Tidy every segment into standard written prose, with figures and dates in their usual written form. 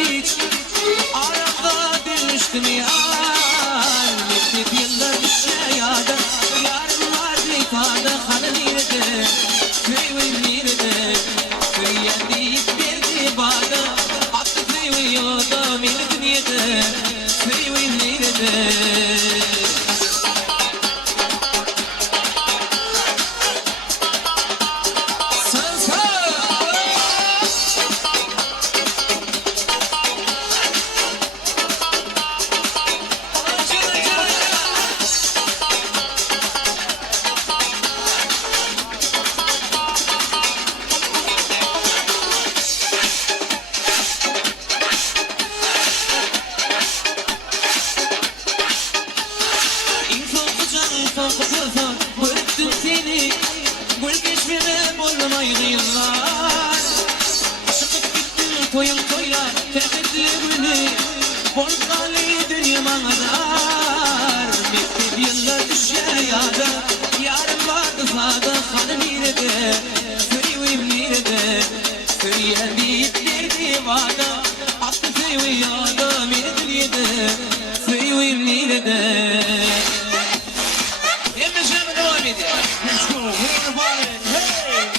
hiç arada düştüm yar. Mektep yıllar düşe yada, yarım vardı ifade hanım nerede, köyüm nerede, köyyen deyip verdi bana, attı köyüm yolda beni dünyada, köyüm nerede. Bıraktım seni, bu geçmeme olmaydı yıllar. Çıkıp gittim toyum toylar, terk etti beni, bozgalı dünyama kadar. Mektep yıllar düşer yada, yarım vardı sağda, hanım nerede, köyüm nerede, köyyen deyip verdi vada, attı köyüm yada, beni dünyada, köyüm nerede. Let's go, everybody, hey!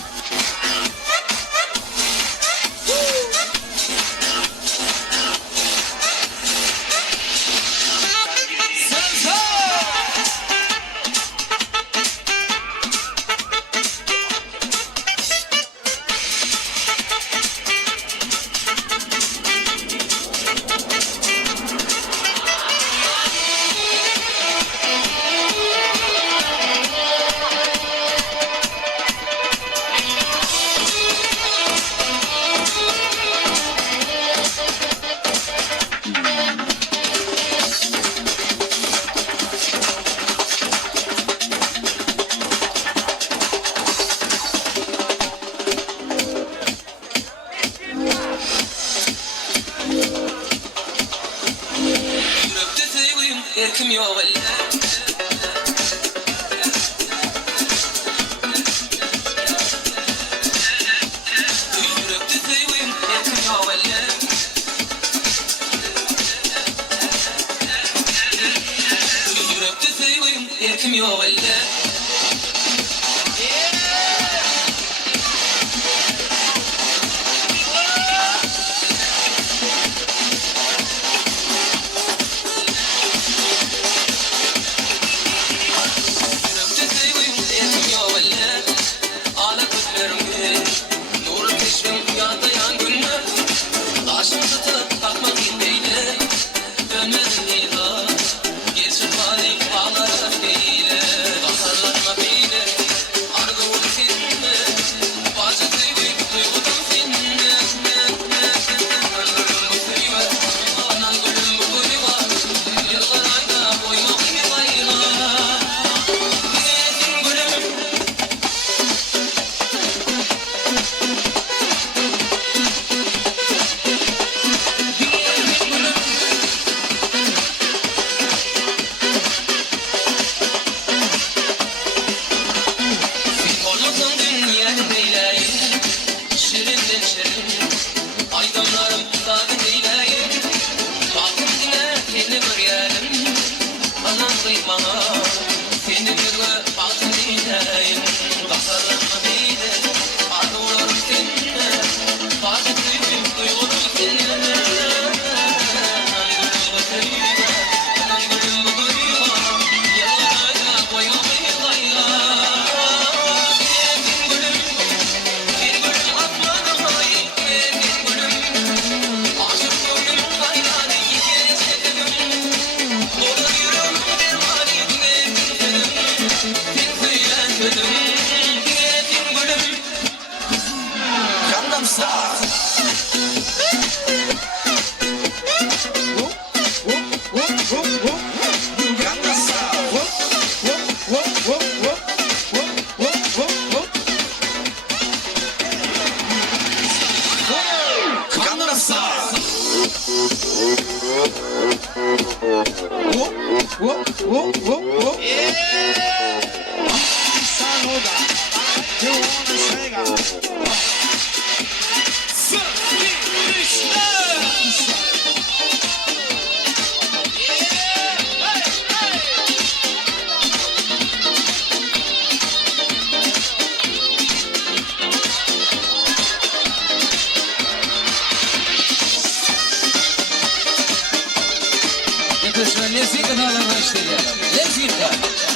Erkim yok elle. Yürekte seveyim, erkim yok elle. Yürekte seveyim, erkim yok elle. Whoop, whoop, whoop, whoop. Yeah! Saluda. You wanna sing? Krishna. слышно, мне свика дала ночь тебе. Лезгинка.